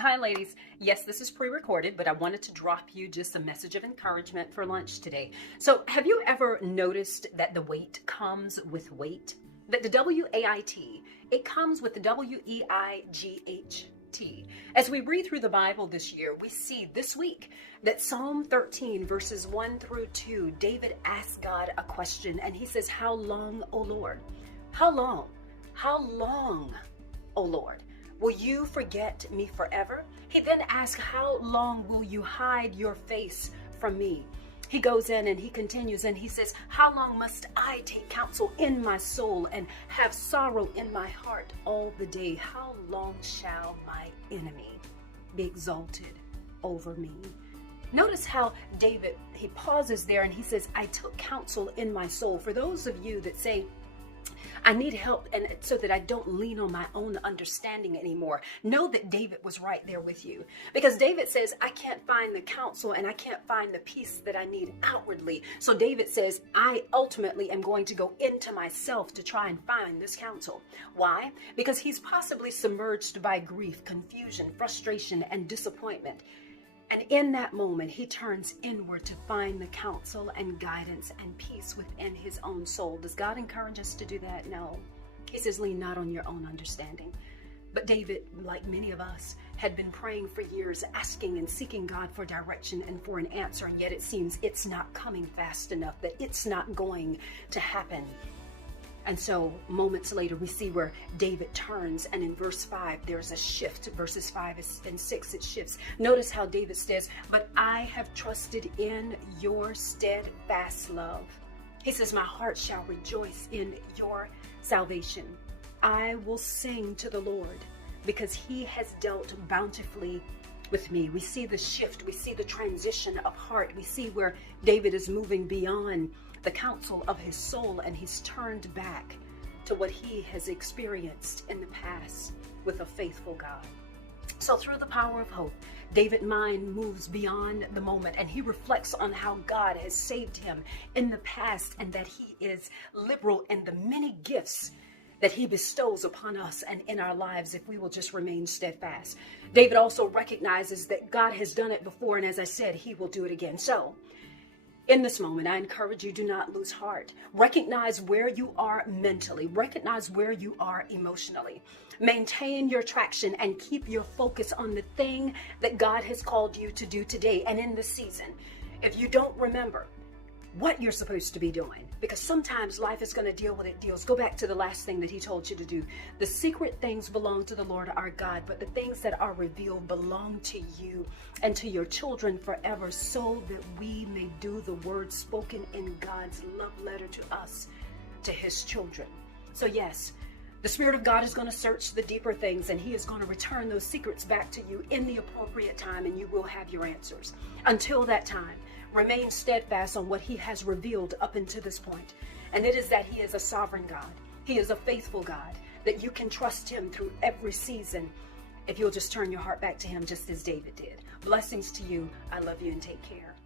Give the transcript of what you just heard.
Hi, ladies. Yes, this is pre-recorded, but I wanted to drop you just a message of encouragement for lunch today. So, have you ever noticed that the weight comes with weight? That the W-A-I-T, it comes with the W-E-I-G-H-T. As we read through the Bible this year, we see this week that Psalm 13, verses 1 through 2, David asks God a question, and he says, "How long, O Lord? How long? How long, O Lord? Will you forget me forever?" He then asks, "How long will you hide your face from me?" He goes in and he continues and he says, "How long must I take counsel in my soul and have sorrow in my heart all the day? How long shall my enemy be exalted over me?" Notice how David, he pauses there and he says, "I took counsel in my soul." For those of you that say, "I need help and so that I don't lean on my own understanding anymore," know that David was right there with you. Because David says, "I can't find the counsel and I can't find the peace that I need outwardly." So David says, "I ultimately am going to go into myself to try and find this counsel." Why? Because he's possibly submerged by grief, confusion, frustration, and disappointment. And in that moment, he turns inward to find the counsel and guidance and peace within his own soul. Does God encourage us to do that? No. He says, "Lean not on your own understanding." But David, like many of us, had been praying for years, asking and seeking God for direction and for an answer, and yet it seems it's not coming fast enough, that it's not going to happen. And so moments later, we see where David turns, and in verse 5, there's a shift. Verses 5 and 6, it shifts. Notice how David says, "But I have trusted in your steadfast love." He says, "My heart shall rejoice in your salvation. I will sing to the Lord because he has dealt bountifully with me." We see the shift. We see the transition of heart. We see where David is moving beyond the counsel of his soul, and he's turned back to what he has experienced in the past with a faithful God. So through the power of hope, David's mind moves beyond the moment and he reflects on how God has saved him in the past and that he is liberal in the many gifts that he bestows upon us and in our lives if we will just remain steadfast. David also recognizes that God has done it before, and as I said, he will do it again. So in this moment, I encourage you, do not lose heart. Recognize where you are mentally. Recognize where you are emotionally. Maintain your traction and keep your focus on the thing that God has called you to do today and in this season. If you don't remember what you're supposed to be doing, because sometimes life is going to deal with it deals. Go back to the last thing that he told you to do. The secret things belong to the Lord our God, but the things that are revealed belong to you and to your children forever, so that we may do the word spoken in God's love letter to us, to his children. So yes, the Spirit of God is going to search the deeper things, and he is going to return those secrets back to you in the appropriate time, and you will have your answers. Until that time, remain steadfast on what he has revealed up until this point. And it is that he is a sovereign God. He is a faithful God, that you can trust him through every season if you'll just turn your heart back to him just as David did. Blessings to you. I love you and take care.